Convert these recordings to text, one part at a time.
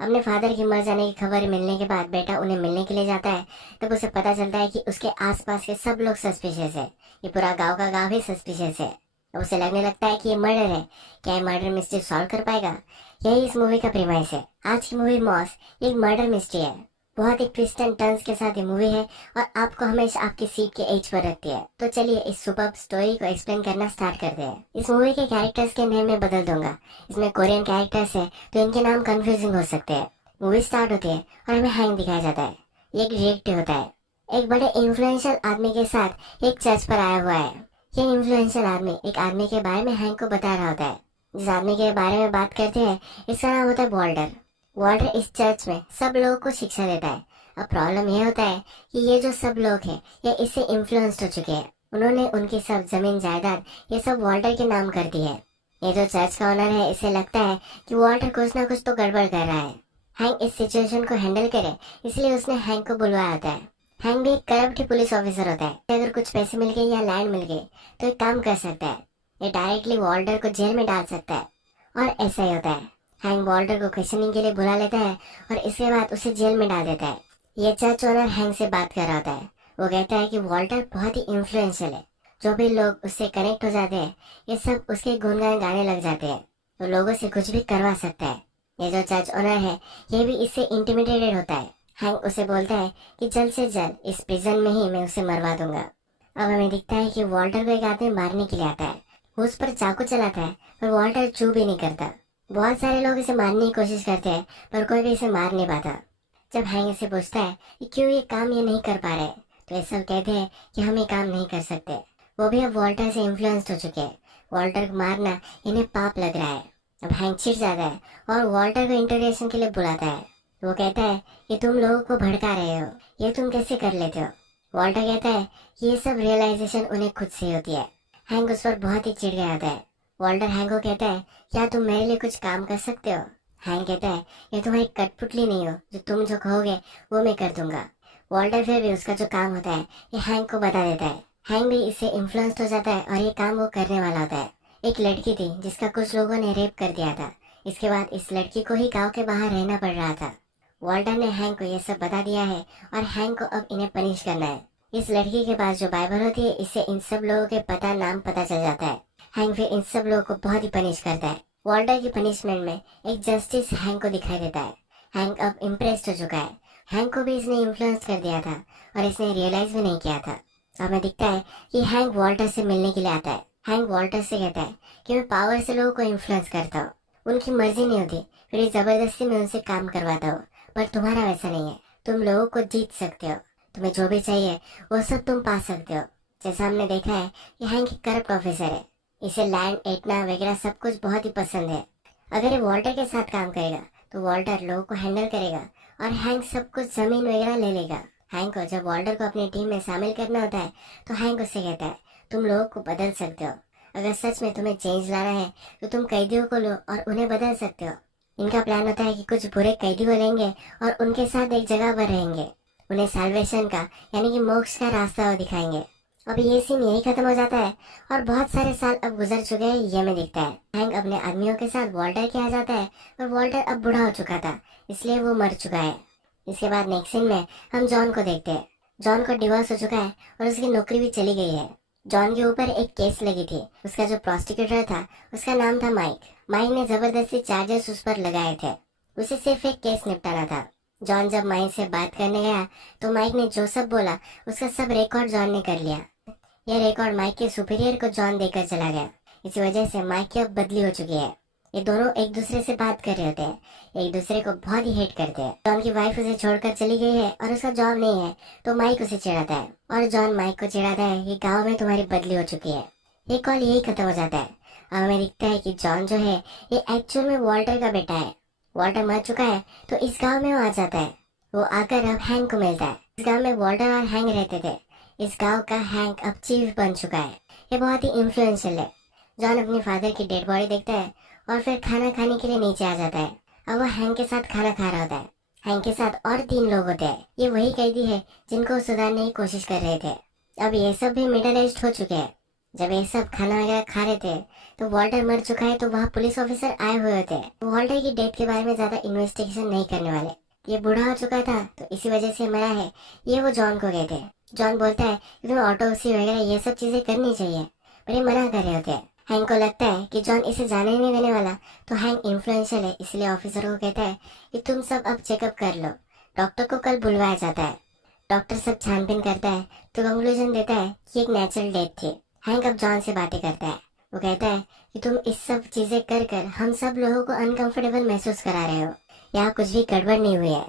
अपने फादर की मर जाने की खबर मिलने के बाद बेटा उन्हें मिलने के लिए जाता है। तब उसे पता चलता है कि उसके आसपास के सब लोग सस्पिशियस है। ये पूरा गांव का गांव ही सस्पिशियस है। अब उसे लगने लगता है कि ये मर्डर है। क्या ये मर्डर मिस्ट्री सॉल्व कर पाएगा? यही इस मूवी का प्रीमाइस है। आज की मूवी मॉस एक मर्डर मिस्ट्री है। बहुत ही ट्विस्ट एंड टर्न्स के साथ ये मूवी है और आपको हमेशा आपकी सीट के एज पर रखती है। तो चलिए इस सुपर स्टोरी को एक्सप्लेन करना स्टार्ट करते हैं। इस मूवी के कैरेक्टर्स के नेम मैं बदल दूंगा। इसमें कोरियन कैरेक्टर्स है तो इनके नाम कंफ्यूजिंग हो सकते हैं। मूवी स्टार्ट होती है और हमें हैंग दिखाया जाता है। ये एक डिटेक्टिव होता है। एक बड़े इन्फ्लुएंशियल आदमी के साथ एक चर्च पर आया हुआ है। ये इन्फ्लुएंशियल आदमी एक आदमी के बारे में हैंग को बता रहा होता है। जिस आदमी के बारे में बात करते हैं इसका नाम होता है वॉल्टर। वॉल्टर इस चर्च में सब लोगों को शिक्षा देता है। अब प्रॉब्लम यह होता है कि ये जो सब लोग हैं ये इससे इन्फ्लुएंस्ड हो चुके हैं। उन्होंने उनकी सब जमीन जायदाद ये सब वॉल्टर के नाम कर दी है। ये जो चर्च का ओनर है इसे लगता है कि वॉल्टर कुछ ना कुछ तो गड़बड़ कर रहा है। हैंक इस सिचुएशन को हैंडल करे इसलिए उसने हैंक को बुलवाया होता है। हैंक भी एक करप्ट पुलिस ऑफिसर होता है। अगर कुछ पैसे मिल गए या लैंड मिल गई तो एक काम कर सकता है। ये डायरेक्टली वॉल्टर को जेल में डाल सकता है। और ऐसा ही होता है। हैंक वॉल्टर को क्वेश्चनिंग के लिए बुला लेता है और इसके बाद उसे जेल में डाल देता है। ये चर्च ओनर हैंक से बात कर रहा होता है। वो कहता है कि वॉल्टर बहुत ही इन्फ्लुएंशियल है। जो भी लोग उससे कनेक्ट हो जाते हैं ये सब उसके गुणगान गाने लग जाते हैं। तो लोगों से कुछ भी करवा सकता है। ये जो चर्च ओनर है ये भी इससे इंटिमिडेटेड होता है। हैंक उसे बोलता है कि जल्द से जल्द इस प्रिजन में ही मैं उसे मरवा दूंगा। अब हमें दिखता है कि वॉल्टर को एक आदमी मारने के लिए आता है। वो उस पर चाकू चलाता है पर वॉल्टर चू भी नहीं करता। बहुत सारे लोग इसे मारने की कोशिश करते हैं पर कोई भी इसे मार नहीं पाता। जब हैंक इसे पूछता है कि क्यों ये काम ये नहीं कर पा रहे तो ये सब कहते हैं कि हम ये काम नहीं कर सकते। वो भी अब वॉल्टर से इन्फ्लुएंस्ड हो चुके हैं। वॉल्टर को मारना इन्हें पाप लग रहा है। अब हैंक चिढ़ जाता है और वॉल्टर को इंटरोगेशन के लिए बुलाता है। वो कहता है कि तुम लोगों को भड़का रहे हो, ये तुम कैसे कर लेते हो? वॉल्टर कहता है कि ये सब रियलाइजेशन उन्हें खुद से होती है। हैंक उस पर बहुत ही चिढ़ गया होता है। वॉल्टर हैंक को कहता है क्या तुम मेरे लिए कुछ काम कर सकते हो? हैंक कहता है ये तुम्हारी कठपुतली नहीं हो, जो तुम जो कहोगे वो मैं कर दूंगा। वॉल्टर फिर भी उसका जो काम होता है ये हैंक को बता देता है। हैंक भी इससे इन्फ्लुएंस्ड हो जाता है और ये काम वो करने वाला होता है। एक लड़की थी जिसका कुछ लोगों ने रेप कर दिया था। इसके बाद इस लड़की को ही गांव के बाहर रहना पड़ रहा था। वॉल्टर ने हैंक को यह सब बता दिया है और हैंक को अब इन्हें पनिश करना है। इस लड़की के पास जो बाइबल होती है इससे इन सब लोगों के नाम पता चल जाता है। हैंक फिर इन सब लोगों को बहुत ही पनिश करता है। वॉल्टर की पनिशमेंट में एक जस्टिस हैंक को दिखाई देता है। हैंक अब इम्प्रेस्ड हो चुका है। हैंक को भी इसने इन्फ्लुएंस कर दिया था और इसने रियलाइज भी नहीं किया था। हमें दिखता है कि हैंक वॉल्टर से मिलने के लिए आता है। हैंक वॉल्टर से कहता है कि मैं पावर से लोगों को इन्फ्लुएंस करता हूँ। उनकी मर्जी नहीं होती फिर जबरदस्ती में उनसे काम करवाता हूँ। पर तुम्हारा वैसा नहीं है। तुम लोगों को जीत सकते हो। तुम्हें जो भी चाहिए वो सब तुम पा सकते हो। जैसा हमने देखा है कि हैंक एक करप्ट ऑफिसर है। इसे लैंड एटना वगैरह सब कुछ बहुत ही पसंद है। अगर ये वॉल्टर के साथ काम करेगा तो वॉल्टर लोगों को हैंडल करेगा और हैंक सब कुछ जमीन वगैरह ले लेगा। हैंक को जब वॉल्टर को अपनी टीम में शामिल करना होता है तो हैंक उससे कहता है तुम लोगों को बदल सकते हो। अगर सच में तुम्हें चेंज लाना है तो तुम कैदियों को लो और उन्हें बदल सकते हो। इनका प्लान होता है कि कुछ बुरे कैदी को लेंगे और उनके साथ एक जगह पर रहेंगे। उन्हें साल्वेशन का यानी कि मोक्ष का रास्ता वो दिखाएंगे। अब ये सीन यही खत्म हो जाता है और बहुत सारे साल अब गुजर चुके हैं ये में दिखता है। हैंक अपने आदमियों के साथ वॉल्टर के आ जाता है और वॉल्टर अब बूढ़ा हो चुका था इसलिए वो मर चुका है। इसके बाद नेक्स्ट सीन में हम जॉन को देखते हैं। जॉन को डिवोर्स हो चुका है और उसकी नौकरी भी चली गई है। जॉन के ऊपर एक केस लगी थी। उसका जो प्रोसिक्यूटर था उसका नाम था माइक। माइक ने जबरदस्ती चार्जेस उस पर लगाए थे। उसे सिर्फ एक केस निपटाना था। जॉन जब माइक से बात करने गया तो माइक ने जो सब बोला उसका सब रिकॉर्ड जॉन ने कर लिया। यह रिकॉर्ड माइक के सुपीरियर को जॉन देकर चला गया। इसी वजह से माइक की अब बदली हो चुकी है। ये दोनों एक दूसरे से बात कर रहे होते हैं। एक दूसरे को बहुत ही हेट करते हैं। जॉन की वाइफ उसे छोड़कर चली गई है और उसका जॉब नहीं है तो माइक उसे चिढ़ाता है और जॉन माइक को चिढ़ाता है कि गाँव में तुम्हारी बदली हो चुकी है। ये कॉल यही खत्म हो जाता है। अब हमें दिखता है कि जॉन जो है ये एक्चुअल में वॉल्टर का बेटा है। वॉल्टर मर चुका है तो इस गाँव में वो आ जाता है। वो आकर अब हैंक को मिलता है। इस गाँव में वॉल्टर और हैंक रहते थे। इस गांव का हैंक अब चीफ बन चुका है। ये बहुत ही इन्फ्लुएंशियल है। जॉन अपने फादर की डेड बॉडी देखता है और फिर खाना खाने के लिए नीचे आ जाता है। अब वो हैंक के साथ खाना खा रहा होता है। हैंक के साथ और 3 लोग होते हैं। ये वही कैदी है जिनको सुधारने की कोशिश कर रहे थे। अब ये सब भी मिडिल एज्ड हो चुके हैं। जब ये सब खाना वगैरह खा रहे थे तो वॉल्टर मर चुका है, तो वहाँ पुलिस ऑफिसर आए हुए होते हैं। वॉल्टर की डेथ के बारे में ज्यादा इन्वेस्टिगेशन नहीं करने वाले। ये बूढ़ा हो चुका था तो इसी वजह से मरा है, ये वो जॉन को कहते हैं। जॉन बोलता है कि तुम्हें ऑटोप्सी वगैरह ये सब चीजें करनी चाहिए, पर ये मना कर रहे होते हैं। हैंक को लगता है कि जॉन इसे जाने ही नहीं देने वाला, तो हैंक इन्फ्लुएंशियल है, इसलिए ऑफिसर को कहता है कि तुम सब अब चेकअप कर लो। डॉक्टर को कल बुलवाया जाता है। डॉक्टर सब छानबीन करता है तो कंक्लूजन देता है कि एक नेचुरल डेथ थी। हैंक अब जॉन से बातें करता है। वो कहता है कि तुम इस सब चीजें कर कर हम सब लोगों को अनकंफर्टेबल महसूस करा रहे हो, यहाँ कुछ भी गड़बड़ नहीं हुई है।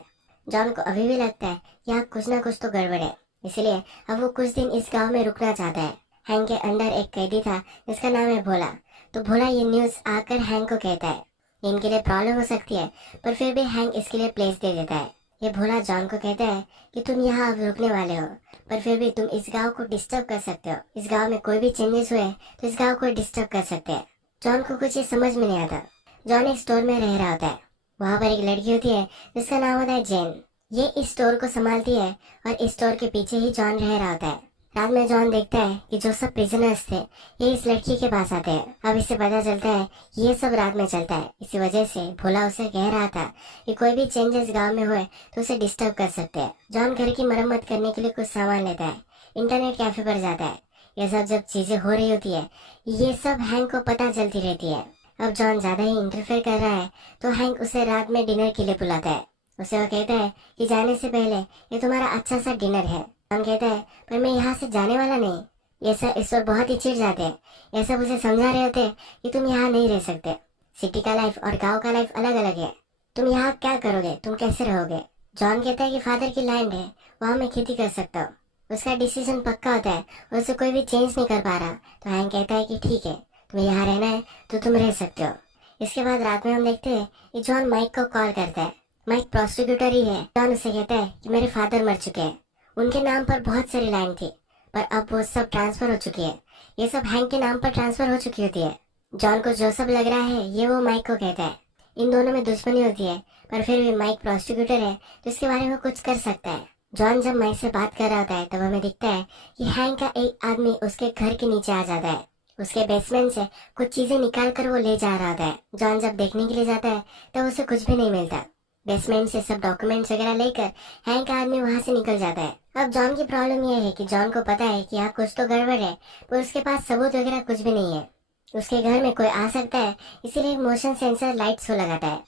जॉन को अभी भी लगता है यहाँ कुछ ना कुछ तो गड़बड़ है, इसलिए अब वो कुछ दिन इस गांव में रुकना चाहता है। हैंक के अंडर एक कैदी था जिसका नाम है भोला। तो भोला ये न्यूज आकर हैंक को कहता है इनके लिए प्रॉब्लम हो सकती है, पर फिर भी हैंक इसके लिए प्लेस दे देता है। ये भोला जॉन को कहता है कि तुम यहाँ अब रुकने वाले हो, पर फिर भी तुम इस गांव को डिस्टर्ब कर सकते हो। इस गांव में कोई भी चेंजेस हुए तो इस गांव को डिस्टर्ब कर सकते हैं। जॉन को कुछ ये समझ में नहीं आता। जॉन एक स्टोर में रह रहा होता है। वहाँ पर एक लड़की होती है जिसका नाम होता है जेन। ये इस स्टोर को संभालती है और इस स्टोर के पीछे ही जॉन रह रहा होता है। रात में जॉन देखता है कि जो सब प्रिजनर्स थे ये इस लड़की के पास आते हैं। अब इससे पता चलता है ये सब रात में चलता है। इसी वजह से भोला उसे कह रहा था कि कोई भी चेंजेस गांव में हुए तो उसे डिस्टर्ब कर सकते हैं। जॉन घर की मरम्मत करने के लिए कुछ सामान लेता है, इंटरनेट कैफे पर जाता है। ये सब जब चीजें हो रही होती है ये सब हैंक को पता चलती रहती है। अब जॉन ज्यादा ही इंटरफेयर कर रहा है तो हैंक उसे रात में डिनर के लिए बुलाता है। उसे वो कहता है कि जाने से पहले ये तुम्हारा अच्छा सा डिनर है। जॉन कहता है पर मैं यहाँ से जाने वाला नहीं। ये सब इस पर बहुत ही चिढ़ जाते हैं। ये सब उसे समझा रहे होते हैं कि तुम यहाँ नहीं रह सकते। सिटी का लाइफ और गांव का लाइफ अलग अलग है। तुम यहाँ क्या करोगे, तुम कैसे रहोगे। जॉन कहता है कि फादर की लैंड है, वहाँ मैं खेती कर सकता हूँ। उसका डिसीजन पक्का होता है, उसे कोई भी चेंज नहीं कर पा रहा। तो हैंक कहता है कि ठीक है, तुम्हें यहाँ रहना है तो तुम रह सकते हो। इसके बाद रात में हम देखते हैं कि जॉन माइक को कॉल करता है। माइक प्रोस्टिट्यूटर ही है। जॉन उसे कहता है कि मेरे फादर मर चुके हैं, उनके नाम पर बहुत सारी लैंड थी, पर अब वो सब ट्रांसफर हो चुकी है। ये सब हैंक के नाम पर ट्रांसफर हो चुकी होती है। जॉन को जो सब लग रहा है ये वो माइक को कहता है। इन दोनों में दुश्मनी होती है, पर फिर भी माइक प्रोस्टिट्यूटर है तो इसके बारे में कुछ कर सकता है। जॉन जब माइक से बात कर रहा होता है तब हमें दिखता है कि हैंक का एक आदमी उसके घर के नीचे आ जाता है। उसके बेसमेंट से कुछ चीजें निकाल कर वो ले जा रहा होता है। जॉन जब देखने के लिए जाता है तब उसे कुछ भी नहीं मिलता। बेसमेंट से सब डॉक्यूमेंट्स वगैरह लेकर हैंक का आदमी वहाँ से निकल जाता है। अब जॉन की प्रॉब्लम यह है कि जॉन को पता है कि यहाँ कुछ तो गड़बड़ है, पर उसके पास सबूत वगैरह कुछ भी नहीं है। उसके घर में कोई आ सकता है, इसीलिए मोशन सेंसर लाइट्स को लगाता है।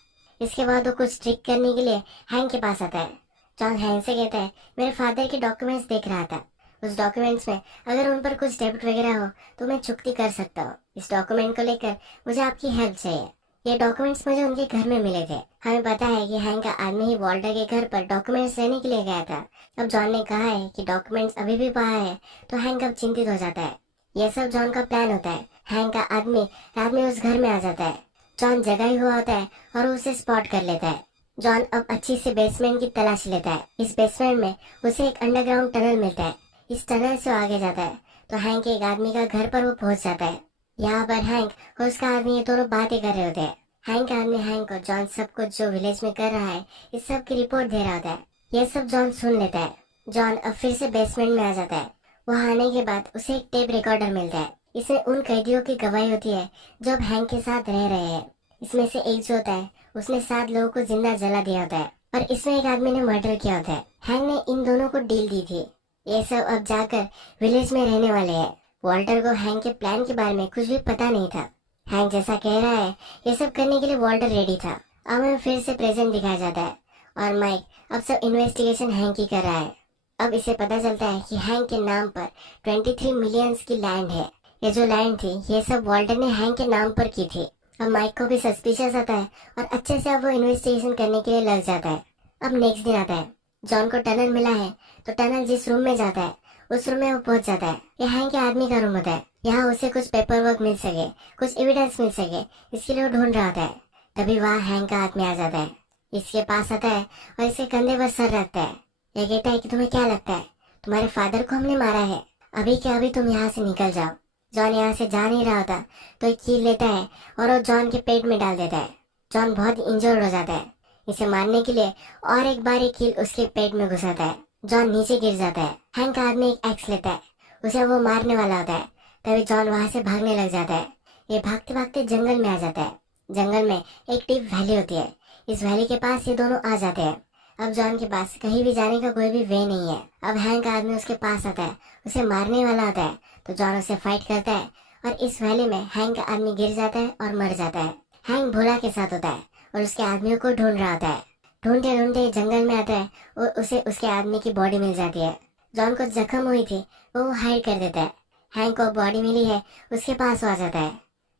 इसके बाद वो कुछ ट्रिक करने के लिए हैंक के पास आता है। जॉन हैंक से कहता है मेरे फादर के डॉक्यूमेंट्स देख रहा था, उस डॉक्यूमेंट्स में अगर उन पर कुछ डेब्ट वगैरह हो तो मैं चुकती कर सकता हूँ। इस डॉक्यूमेंट को लेकर मुझे आपकी हेल्प चाहिए। ये डॉक्यूमेंट्स मुझे उनके घर में मिले थे। हमें पता है कि हैंक का आदमी ही वॉल्टर के घर पर डॉक्यूमेंट्स लेने के लिए गया था। अब जॉन ने कहा है कि डॉक्यूमेंट्स अभी भी वहाँ है, तो हैंक अब चिंतित हो जाता है। यह सब जॉन का प्लान होता है। हैंक का आदमी रात में उस घर में आ जाता है। जॉन जगा ही हुआ होता है और उसे स्पॉट कर लेता है। जॉन अब अच्छी से बेसमेंट की तलाशी लेता है। इस बेसमेंट में उसे एक अंडरग्राउंड टनल मिलता है। इस टनल से आगे जाता है तो हैंक के एक आदमी का घर पर वो पहुंच जाता है। यहाँ पर हैंक और उसका आदमी ये दोनों बातें कर रहे होते हैं। हैंक का आदमी हैंक को जॉन सब कुछ जो विलेज में कर रहा है इस सब की रिपोर्ट दे रहा होता है। यह सब जॉन सुन लेता है। जॉन अब फिर से बेसमेंट में आ जाता है। वहाँ आने के बाद उसे एक टेप रिकॉर्डर मिलता है। इसमें उन कैदियों की गवाही होती है जो अब हैंक के साथ रह रहे हैं। इसमें से एक जो होता है उसने 7 लोगों को जिंदा जला दिया होता है और इसमें एक आदमी ने मर्डर किया होता है। हैंक ने इन दोनों को डील दी थी। ये सब अब जाकर विलेज में रहने वाले हैं। वॉल्टर को हैंक के प्लान के बारे में कुछ भी पता नहीं था। हैंक जैसा कह रहा है ये सब करने के लिए वॉल्टर रेडी था। अब हमें फिर से प्रेजेंट दिखाया जाता है और माइक अब सब इन्वेस्टिगेशन हैंक ही कर रहा है। अब इसे पता चलता है कि हैंक के नाम पर 23 मिलियंस की लैंड है। ये जो लैंड थी ये सब वॉल्टर ने हैंक के नाम पर की थी। अब माइक को भी सस्पिशियस आता है और अच्छे से अब वो इन्वेस्टिगेशन करने के लिए लग जाता है। अब नेक्स्ट दिन आता है। जॉन को टनल मिला है तो टनल जिस रूम में जाता है उस रूम में वो पहुंच जाता है। यह हैंक के आदमी का रूम होता है। यहाँ उसे कुछ पेपर वर्क मिल सके, कुछ एविडेंस मिल सके, इसके लिए वो ढूंढ रहा होता है। तभी वहाँ हैंक का आदमी आ जाता है। इसके पास आता है और इसके कंधे पर सर रखता है। यह कहता है कि तुम्हें क्या लगता है, तुम्हारे फादर को हमने मारा है, अभी के अभी तुम यहाँ से निकल जाओ। जॉन यहाँ से जा नहीं रहा होता तो एक कील लेता है और वो जॉन के पेट में डाल देता है। जॉन बहुत इंजर्ड हो जाता है। इसे मारने के लिए और एक बार एक कील उसके पेट में घुसाता है। जॉन नीचे गिर जाता है। हैंक का आदमी एक एक्स लेता है, उसे वो मारने वाला होता है। तभी जॉन वहां से भागने लग जाता है। ये भागते भागते जंगल में आ जाता है। जंगल में एक डीप वैली होती है। इस वैली के पास ये दोनों आ जाते हैं। अब जॉन के पास कहीं भी जाने का कोई भी वे नहीं है। अब हैंक का आदमी उसके पास आता है, उसे मारने वाला होता है, तो जॉन उसे फाइट करता है और इस वैली में हैंक का आदमी गिर जाता है और मर जाता है। हैंक भोला के साथ होता है और उसके आदमियों को ढूंढ रहा होता है। ढूंढते ढूंढते जंगल में आता है और उसे उसके आदमी की बॉडी मिल जाती है। जॉन को जख्म हुई थी वो हाइड कर देता है। हैंक को बॉडी मिली है, उसके पास वो आ जाता है।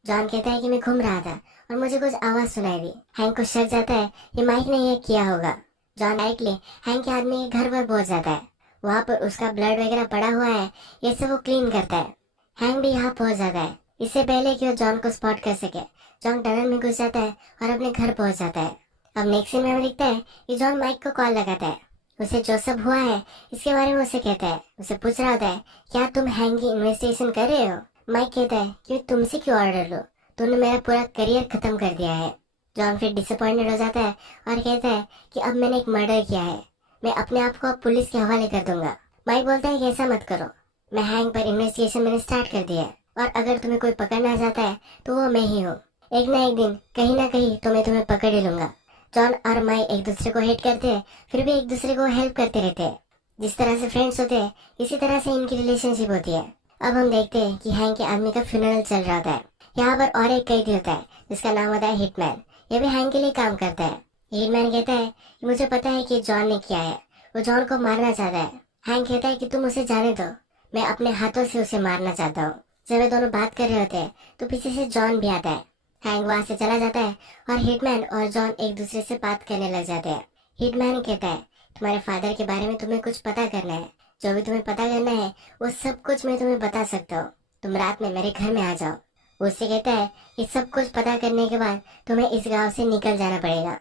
जॉन कहता है कि मैं घूम रहा था और मुझे कुछ आवाज सुनाई दी। हैंक को शक जाता है ये माइक ने ये किया होगा। जॉन डायरेक्टली हैंक के आदमी के घर पर पहुंच जाता है। वहाँ पर उसका ब्लड वगैरह पड़ा हुआ है, ये सब वो क्लीन करता है। हैंक भी यहाँ पहुंच जाता है। इससे पहले कि वो जॉन को स्पॉट कर सके, जॉन टनल में घुस जाता है और अपने घर पहुंच जाता है। अब नेक्स्ट सीन में दिखता है कि जॉन माइक को कॉल लगाता है। उसे जो सब हुआ है इसके बारे में उसे कहता है। उसे पूछ रहा होता है क्या तुम हैंक की इन्वेस्टिगेशन कर रहे हो। माइक कहता है कि तुमसे क्यों ऑर्डर लो, तुमने मेरा पूरा करियर खत्म कर दिया है। जॉन फिर डिसअपॉइंटेड हो जाता है और कहता है कि अब मैंने एक मर्डर किया है, मैं अपने आप को अब पुलिस के हवाले कर दूंगा। माइक बोलता है कि ऐसा मत करो, मैं हैंक पर इन्वेस्टिगेशन मैंने स्टार्ट कर दिया है और अगर तुम्हें कोई पकड़ना चाहता है तो वो मैं ही हूँ। एक ना एक दिन कहीं ना कहीं तो मैं तुम्हें पकड़ ही लूंगा। जॉन और माइक एक दूसरे को हेट करते हैं, फिर भी एक दूसरे को हेल्प करते रहते हैं। जिस तरह से फ्रेंड्स होते हैं इसी तरह से इनकी रिलेशनशिप होती है। अब हम देखते हैं कि हैंक के आदमी का फ्यूनरल चल रहा होता है। यहाँ पर और एक कैदी होता है जिसका नाम होता है हिटमैन। ये भी हैंक के लिए काम करता है। हिटमैन कहता है कि मुझे पता है कि जॉन ने किया है, वो जॉन को मारना चाहता है। हैंक कहता है कि तुम उसे जाने दो, मैं अपने हाथों से उसे मारना चाहता हूँ। जब वे दोनों बात कर रहे होते हैं तो पीछे से जॉन भी आता है। हैंक वहाँ से चला जाता है और हिटमैन और जॉन एक दूसरे से बात करने लग जाते हैं। हिटमैन कहता है तुम्हारे फादर के बारे में तुम्हें कुछ पता करना है, जो भी तुम्हें पता करना है वो सब कुछ मैं तुम्हें बता सकता हूँ, तुम रात में मेरे घर में आ जाओ। वो उससे कहता है कि सब कुछ पता करने के बाद तुम्हें इस गांव से निकल जाना पड़ेगा।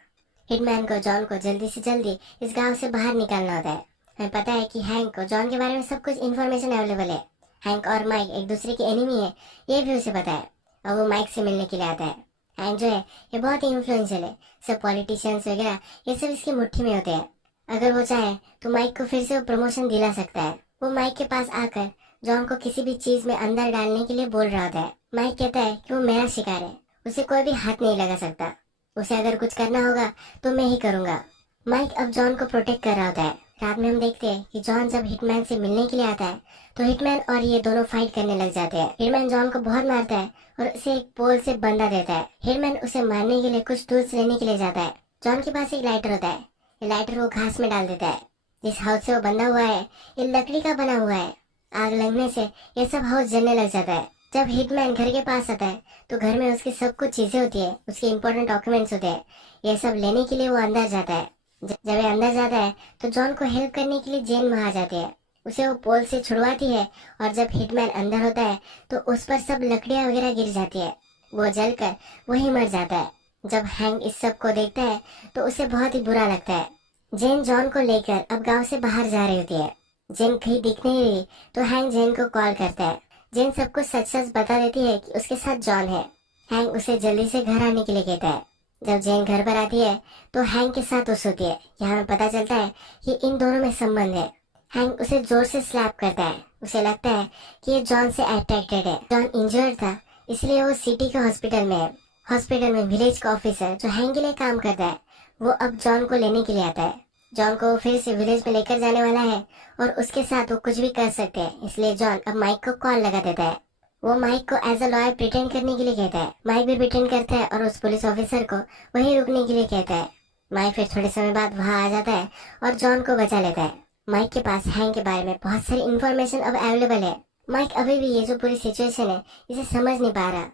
हिटमैन को जॉन को जल्दी से जल्दी इस गांव से बाहर निकालना होता है। हमें पता है कि हैंक को जॉन के बारे में सब कुछ इन्फॉर्मेशन अवेलेबल है। हैंक और माइक एक दूसरे के एनिमी है, ये भी उसे पता है और वो माइक से मिलने के लिए आता है। हैंक जो है ये बहुत ही इन्फ्लुएंशियल है, सब पॉलिटिशियंस वगैरह ये सब इसकी मुट्ठी में होते हैं। अगर वो चाहे तो माइक को फिर से वो प्रमोशन दिला सकता है। वो माइक के पास आकर जॉन को किसी भी चीज में अंदर डालने के लिए बोल रहा होता है। माइक कहता है कि वो मेरा शिकार है, उसे कोई भी हाथ नहीं लगा सकता, उसे अगर कुछ करना होगा तो मैं ही करूंगा। माइक अब जॉन को प्रोटेक्ट कर रहा होता है। रात में हम देखते हैं कि जॉन जब हिटमैन से मिलने के लिए आता है तो हिटमैन और ये दोनों फाइट करने लग जाते हैं। हिटमैन जॉन को बहुत मारता है और उसे एक पोल से बंधा देता है। हिटमैन उसे मारने के लिए कुछ टूल्स लेने के लिए जाता है। जॉन के पास एक लाइटर होता है, ये लाइटर वो घास में डाल देता है। जिस हाउस से वो बंधा हुआ है ये लकड़ी का बना हुआ है। आग लगने से ये सब हाउस जलने लग जाता है। जब हिटमैन घर के पास आता है तो घर में उसकी सब कुछ चीजें होती है, उसके इम्पोर्टेंट डॉक्यूमेंट्स होते हैं। ये सब लेने के लिए वो अंदर जाता है। जब ये अंदर जाता है तो जॉन को हेल्प करने के लिए जेन वहां आ जाती है, उसे वो पोल से छुड़वाती है और जब हिटमैन अंदर होता है तो उस पर सब लकड़ियां वगैरह गिर जाती है, वो जलकर वही मर जाता है। जब हैंक इस सब को देखता है तो उसे बहुत ही बुरा लगता है। जेन जॉन को लेकर अब गांव से बाहर जा रही होती है। जेन कहीं दिख नहीं रही तो हैंक जेन को कॉल करता है। जेन सब कुछ सच सच बता देती है कि उसके साथ जॉन है। हैंक उसे जल्दी से घर आने के लिए कहता है। जब जेन घर पर आती है तो हैंक के साथ वो सोती है। यहाँ में पता चलता है कि इन दोनों में संबंध है। हैंक उसे जोर से स्लैप करता है। उसे लगता है कि ये जॉन से अट्रैक्टेड है। जॉन इंजर्ड था इसलिए वो सिटी के हॉस्पिटल में है। हॉस्पिटल में विलेज का ऑफिसर जो हैंक के लिए काम करता है वो अब जॉन को लेने के लिए आता है। जॉन को फिर से विलेज में लेकर जाने वाला है और उसके साथ वो कुछ भी कर सकते हैं, इसलिए जॉन अब माइक को कॉल लगा देता है। वो माइक को एज अ लॉयर प्रिटेंड करने के लिए कहता है। माइक भी प्रिटेंड करता है और उस पुलिस ऑफिसर को वहीं रुकने के लिए कहता है। माइक फिर थोड़े समय बाद वहां आ जाता है और जॉन को बचा लेता है। माइक के पास हैंक के बारे में बहुत सारी इन्फॉर्मेशन अब अवेलेबल है। माइक अभी भी ये जो पूरी सिचुएशन है इसे समझ नहीं पा रहा,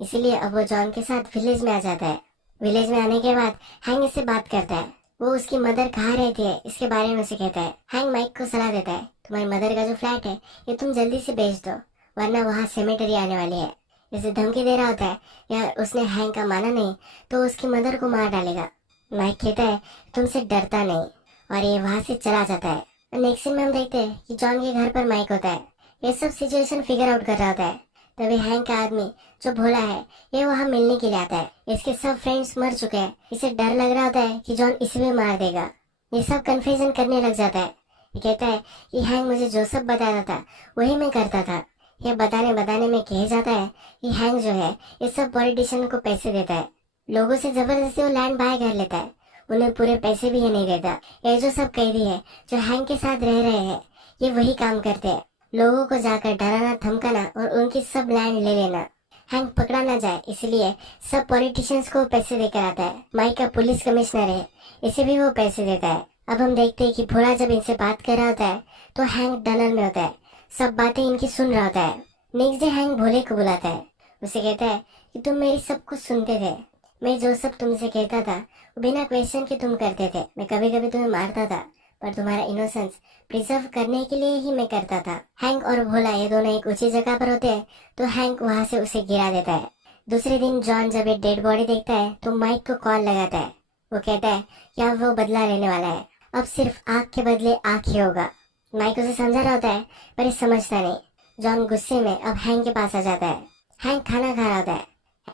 इसीलिए अब वो जॉन के साथ विलेज में आ जाता है। विलेज में आने के बाद हैंक इससे बात करता है। वो उसकी मदर कहाँ रहती है इसके बारे में उसे कहता है। हैंक माइक को सलाह देता है तुम्हारी मदर का जो फ्लैट है ये तुम जल्दी से बेच दो वरना वहाँ सेमेटरी आने वाली है। इसे धमकी दे रहा होता है यार उसने हैंक का माना नहीं तो उसकी मदर को मार डालेगा। माइक कहता है तुमसे डरता नहीं और ये वहाँ से चला जाता है। नेक्स्ट सीन में हम देखते हैं कि जॉन के घर पर माइक होता है। ये सब सिचुएशन फिगर आउट कर रहा होता है। तभी हैंक का आदमी जो भोला है ये वहाँ मिलने के लिए आता है। इसके सब फ्रेंड्स मर चुके हैं, इसे डर लग रहा होता है कि जॉन इसे भी मार देगा। ये सब कन्फ्यूजन करने लग जाता है। ये कहता है कि हैंक मुझे जो सब बताया था वही मैं करता था, ये बताने बताने में कह जाता है कि हैंक जो है ये सब पॉलिटिशियन को पैसे देता है, लोगों से जबरदस्ती वो लैंड बाय कर लेता है, उन्हें पूरे पैसे भी ये नहीं देता। ये जो सब कैदी है जो हैंक के साथ रह रहे हैं ये वही काम करते हैं, लोगों को जाकर डराना धमकाना और उनकी सब लैंड ले लेना। हैंक पकड़ा ना जाए इसलिए सब पॉलिटिशियंस को पैसे देकर आता है। माइक का पुलिस कमिश्नर है, इसे भी वो पैसे देता है। अब हम देखते हैं कि भोला जब इनसे बात कर रहा होता है तो हैंक टनल में होता है, सब बातें इनकी सुन रहा होता है। नेक्स्ट डे हैंक भोले को बुलाता है, उसे कहता है कि तुम मेरी सब कुछ सुनते थे, मैं जो सब तुमसे कहता था वो बिना क्वेश्चन के तुम करते थे, मैं कभी कभी तुम्हें मारता था पर तुम्हारा इनोसेंस प्रिजर्व करने के लिए ही मैं करता था। हैंक और भोला ये दोनों एक ऊंची जगह पर होते हैं तो हैंक वहां से उसे गिरा देता है। दूसरे दिन जॉन जब एक डेड बॉडी देखता है तो माइक को कॉल लगाता है, वो कहता है कि अब वो बदला लेने वाला है, अब सिर्फ आग के बदले आग ही होगा। माइक उसे समझा रहा होता है पर ये समझता नहीं। जॉन गुस्से में अब हैंक के पास आ जाता है। हैंक खाना खा रहा होता है।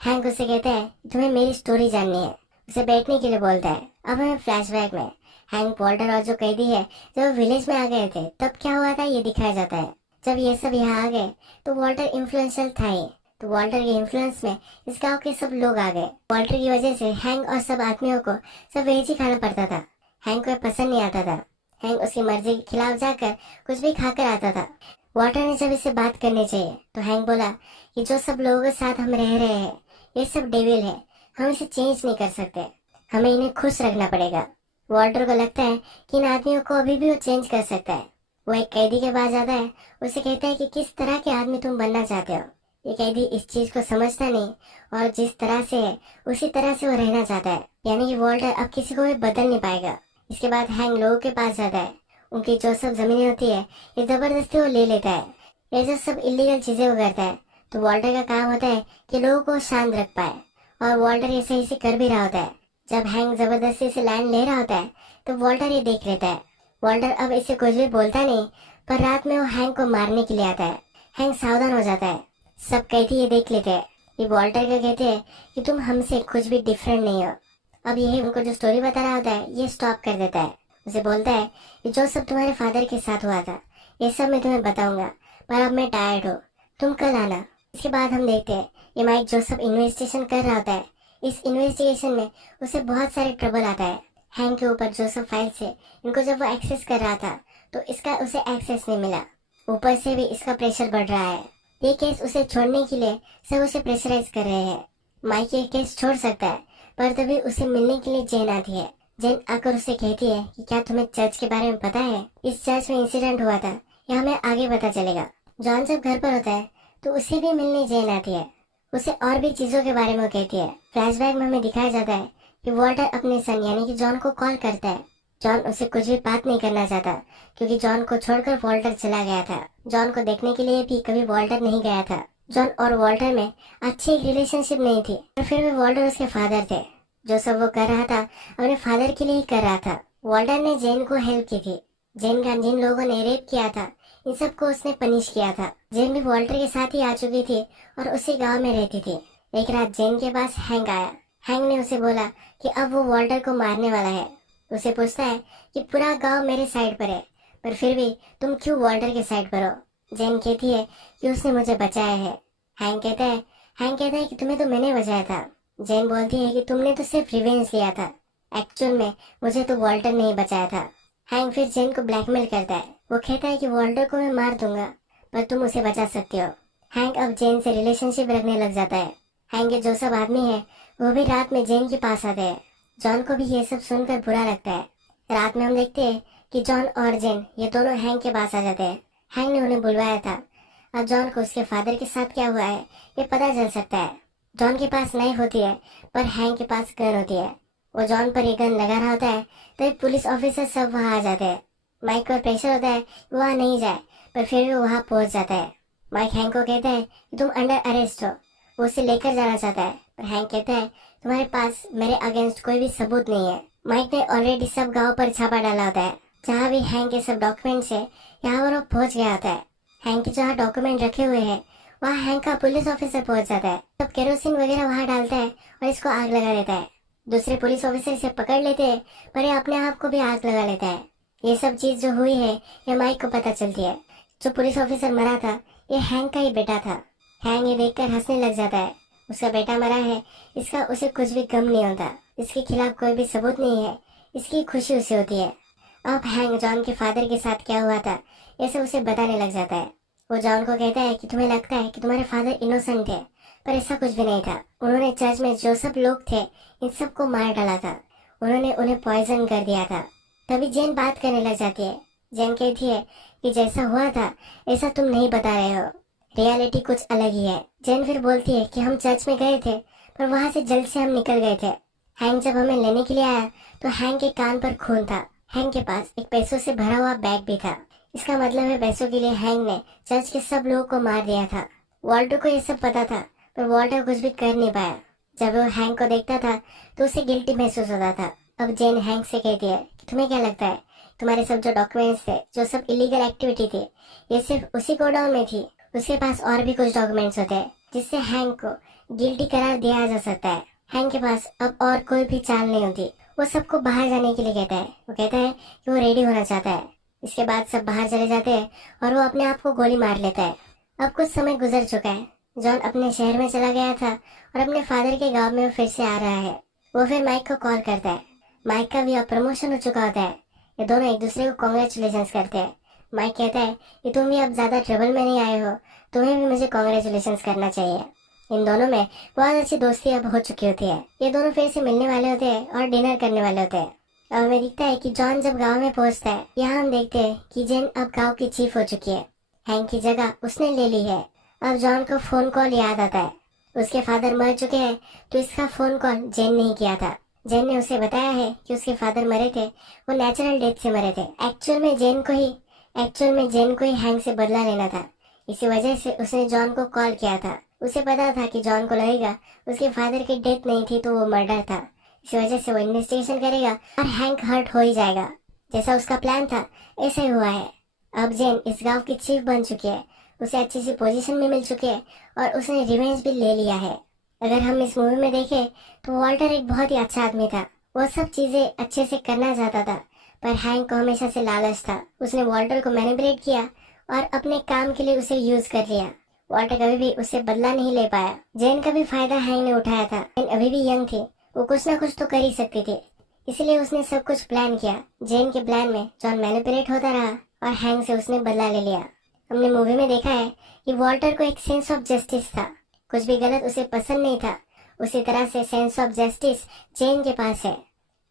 हैंक उसे कहता है तुम्हें मेरी स्टोरी जाननी है, उसे बैठने के लिए बोलता है। अब हमें फ्लैशबैक में हैंक वॉल्टर और जो कैदी है जब विलेज में आ गए थे तब क्या हुआ था ये दिखाया जाता है। जब ये सब यहाँ आ गए तो वॉल्टर इन्फ्लुएंशियल था ही, तो वॉल्टर के इन्फ्लुएंस में इस गांव के सब लोग आ गए। वॉल्टर की वजह से हैंक और सब आदमियों को सब वेज ही खाना पड़ता था। हैंक को पसंद नहीं आता था। हैंक उसकी मर्जी के खिलाफ जाकर कुछ भी खाकर आता था। वॉल्टर ने जब इसे बात करनी चाहिए तो हैंक बोला कि जो सब लोगों के साथ हम रह रहे हैं ये सब डेविल है, हम इसे चेंज नहीं कर सकते, हमें इन्हें खुश रखना पड़ेगा। वॉल्टर को लगता है कि इन आदमियों को अभी भी वो चेंज कर सकता है। वो एक कैदी के पास जाता है, उसे कहता है कि किस तरह के आदमी तुम बनना चाहते हो। ये कैदी इस चीज को समझता नहीं और जिस तरह से है उसी तरह से वो रहना चाहता है, यानी कि वॉल्टर अब किसी को भी बदल नहीं पाएगा। इसके बाद हैंक लोगों के पास जाता है, उनकी जो सब जमीनें होती है ये जबरदस्ती वो ले लेता है। ये जो सब इलीगल चीजें वो करता है तो वॉल्टर का काम होता है कि लोगों को शांत रख पाए, और वॉल्टर ये सही से कर भी रहा होता है। जब हैंक जबरदस्ती से लैंड ले रहा होता है तो वॉल्टर ये देख लेता है। वॉल्टर अब इसे कुछ भी बोलता नहीं, पर रात में वो हैंक को मारने के लिए आता है। हैंक सावधान हो जाता है। सब कैदी ये देख लेते हैं। ये वॉल्टर को कहते हैं कि तुम हमसे कुछ भी डिफरेंट नहीं हो। अब यही उनको जो स्टोरी बता रहा होता है ये स्टॉप कर देता है। उसे बोलता है कि जो सब तुम्हारे फादर के साथ हुआ था ये सब मैं तुम्हें बताऊंगा, पर अब मैं टायर्ड हूँ, तुम कल आना। इसके बाद हम देखते हैं ये माइक जो सब इन्वेस्टिगेशन कर रहा होता है। इस इन्वेस्टिगेशन में उसे बहुत सारे ट्रबल आता है। हैंक के ऊपर जो सब फाइल्स है इनको जब वो एक्सेस कर रहा था तो इसका उसे एक्सेस नहीं मिला। ऊपर से भी इसका प्रेशर बढ़ रहा है। ये केस उसे छोड़ने के लिए सब उसे प्रेशराइज कर रहे हैं। माइक ये केस छोड़ सकता है पर तभी उसे मिलने के लिए जेन आती है। जेन आकर उसे कहती है कि क्या तुम्हें चर्च के बारे में पता है, इस चर्च में इंसिडेंट हुआ था, ये हमें आगे पता चलेगा। जॉन जब घर पर होता है तो उसे भी मिलने जेन आती है, उसे और भी चीजों के बारे में कहती है। फ्लैशबैक में हमें दिखाया जाता है कि वॉल्टर अपने सन यानी कि जॉन को कॉल करता है। जॉन उसे कुछ भी बात नहीं करना चाहता क्योंकि जॉन को छोड़कर वॉल्टर चला गया था। जॉन को देखने के लिए भी कभी वॉल्टर नहीं गया था। जॉन और वॉल्टर में अच्छी एक रिलेशनशिप नहीं थी, पर फिर भी वॉल्टर उसके फादर थे। जो सब वो कर रहा था अपने फादर के लिए ही कर रहा था। वॉल्टर ने जेन को हेल्प की थी। जेन का जिन लोगों ने रेप किया था इन सबको उसने पनिश किया था। जेन भी वॉल्टर के साथ ही आ चुकी थी और उसी गांव में रहती थी। एक रात जेन के पास हैंक आया। हैंक ने उसे बोला कि अब वो वॉल्टर को मारने वाला है। उसे पूछता है कि पूरा गांव मेरे साइड पर है, पर फिर भी तुम क्यों वॉल्टर के साइड पर हो। जेन कहती है कि उसने मुझे बचाया है। हैंक कहता है कि तुम्हें तो मैंने बचाया था। जेन बोलती है कि तुमने तो सिर्फ रिवेंज लिया था, एक्चुअल में मुझे तो वॉल्टर ने ही बचाया था। हैंक फिर जेन को ब्लैकमेल करता है। वो कहता है कि वॉल्टर को मैं मार दूंगा पर तुम उसे बचा सकती हो। हैंक अब जेन से रिलेशनशिप रखने लग जाता है। हैंक के जो सब आदमी है वो भी रात में जेन के पास आते हैं। जॉन को भी ये सब सुनकर बुरा लगता है। रात में हम देखते हैं कि जॉन और जेन ये दोनों हैंक के पास आ जाते हैं। हैंक ने उन्हें बुलवाया था। अब जॉन को उसके फादर के साथ क्या हुआ है ये पता चल सकता है। जॉन के पास नाइफ होती है पर हैंक के पास गन होती है। वो जॉन पर ये गन लगा रहा होता है तो पुलिस ऑफिसर सब वहाँ आ जाते हैं। माइक पर प्रेशर होता है वहाँ नहीं जाए, पर फिर भी वहाँ पहुँच जाता है। माइक हैंक को कहता है कि तुम अंडर अरेस्ट हो। वो उसे लेकर जाना चाहता है पर हैंक कहता है तुम्हारे पास मेरे अगेंस्ट कोई भी सबूत नहीं है। माइक ने ऑलरेडी सब गांव पर छापा डाला होता है। जहाँ भी हैंक के सब डॉक्यूमेंट्स है यहाँ पर वो पहुँच गया होता है। हैंक के जहाँ डॉक्यूमेंट रखे हुए हैं वहाँ हैंक का पुलिस ऑफिसर पहुँच जाता है। तब केरोसिन वगैरह वहाँ डालता है और इसको आग लगा देता है। दूसरे पुलिस ऑफिसर इसे पकड़ लेते हैं पर ये अपने आप को भी आग लगा लेता है। ये सब चीज जो हुई है ये माइक को पता चलती है। जो पुलिस ऑफिसर मरा था ये हैंक का ही बेटा था। हैंक ये देखकर हंसने लग जाता है। उसका बेटा मरा है, इसका उसे कुछ भी गम नहीं होता। इसके खिलाफ कोई भी सबूत नहीं है, इसकी खुशी उसे होती है। अब हैंक जॉन के फादर के साथ क्या हुआ था ये सब उसे बताने लग जाता है। वो जॉन को कहता है कि तुम्हें लगता है कि तुम्हारे फादर इनोसेंट है, पर ऐसा कुछ भी नहीं था। उन्होंने चर्च में जो सब लोग थे इन सबको मार डाला था। उन्होंने उन्हें पॉइजन कर दिया था। तभी जेन बात करने लग जाती है। जेन कहती है कि जैसा हुआ था ऐसा तुम नहीं बता रहे हो, रियलिटी कुछ अलग ही है। जेन फिर बोलती है कि हम चर्च में गए थे पर वहां से जल्द से हम निकल गए थे। हैंक जब हमें लेने के लिए आया तो हैंक के कान पर खून था। हैंक के पास एक पैसों से भरा हुआ बैग भी था। इसका मतलब है पैसों के लिए हैंक ने चर्च के सब लोगों को मार दिया था। वॉल्टर को ये सब पता था पर वॉल्टर कुछ भी कर नहीं पाया। जब वो हैंक को देखता था तो उसे गिल्टी महसूस होता था। अब जेन हैंक से कहती है कि तुम्हें क्या लगता है तुम्हारे सब जो डॉक्यूमेंट्स थे, जो सब इलीगल एक्टिविटी थी, ये सिर्फ उसी गोडाउन में थी? उसके पास और भी कुछ डॉक्यूमेंट्स होते हैं जिससे हैंक को गिल्टी करार दिया जा सकता है। हैंक के पास अब और कोई भी चाल नहीं होती। वो सबको बाहर जाने के लिए कहता है। वो कहता है कि वो रेडी होना चाहता है। इसके बाद सब बाहर चले जाते हैं और वो अपने आप को गोली मार लेता है। अब कुछ समय गुजर चुका है। जॉन अपने शहर में चला गया था और अपने फादर के गांव में वो फिर से आ रहा है। वो फिर माइक को कॉल करता है। माइक का भी अब प्रमोशन हो चुका होता है। ये दोनों एक दूसरे को कॉन्ग्रेचुलेशन करते हैं। माइक कहता है कि तुम भी अब ज्यादा ट्रबल में नहीं आए हो, तुम्हें भी मुझे कॉन्ग्रेचुलेशन करना चाहिए। इन दोनों में बहुत अच्छी दोस्ती अब हो चुकी होती है। ये दोनों फिर से मिलने वाले होते हैं और डिनर करने वाले होते हैं। अब हमें दिखता है कि जॉन जब गांव में पहुंचता है, यहाँ हम देखते हैं कि जेन अब गांव की चीफ हो चुकी है। हैंक की जगह उसने ले ली है। अब जॉन को फोन कॉल याद आता है। उसके फादर मर चुके हैं तो इसका फोन कॉल जेन ने ही किया था। जेन ने उसे बताया है कि उसके फादर मरे थे, वो नेचुरल डेथ से मरे थे। एक्चुअल में जेन को ही हैंक से बदला लेना था। इसी वजह से उसने जॉन को कॉल किया था। उसे पता था कि जॉन को लगेगा उसके फादर की डेथ नहीं थी तो वो मर्डर था। इसी वजह से वो इन्वेस्टिगेशन करेगा और हैंक हर्ट हो ही जाएगा। जैसा उसका प्लान था ऐसा ही हुआ है। अब जेन इस गांव की चीफ बन चुकी है, उसे अच्छी सी पोजीशन भी मिल चुकी है और उसने रिवेंज भी ले लिया है। अगर हम इस मूवी में देखें तो वॉल्टर एक बहुत ही अच्छा आदमी था। वो सब चीजें अच्छे से करना चाहता था, पर हैंक को हमेशा से लालच था। उसने वॉल्टर को मैनिपुलेट किया और अपने काम के लिए उसे यूज कर लिया। वॉल्टर कभी भी उससे बदला नहीं ले पाया। जेन का भी फायदा हैंक ने उठाया था। जेन अभी भी यंग थी, वो कुछ ना कुछ तो कर ही सकती थी, इसलिए उसने सब कुछ प्लान किया। जेन के प्लान में जॉन मैनिपुलेट होता रहा और हैंक से उसने बदला ले लिया। हमने मूवी में देखा है कि वॉल्टर को एक सेंस ऑफ जस्टिस था। कुछ भी गलत उसे पसंद नहीं था। उसी तरह से सेंस ऑफ जस्टिस जेन के पास है।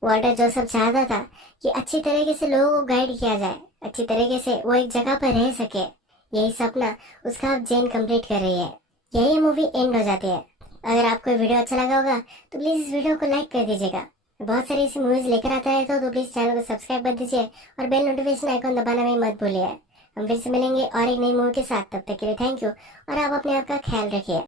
वॉल्टर जो सब चाहता था कि अच्छी तरीके से लोगों को गाइड किया जाए, अच्छी तरीके से वो एक जगह पर रह सके, यही सपना उसका अब जेन कंप्लीट कर रही है। यही मूवी एंड हो जाती है। अगर आपको वीडियो अच्छा लगा होगा तो प्लीज इस वीडियो को लाइक कर दीजिएगा। बहुत सारी ऐसी मूवीज लेकर आता है तो प्लीज चैनल को सब्सक्राइब कर दीजिए और बेल नोटिफिकेशन आइकॉन दबाना भी मत भूलिए। हम फिर से मिलेंगे और एक नई मूवी के साथ। तब तक के लिए थैंक यू और आप अपने आप का ख्याल रखिए।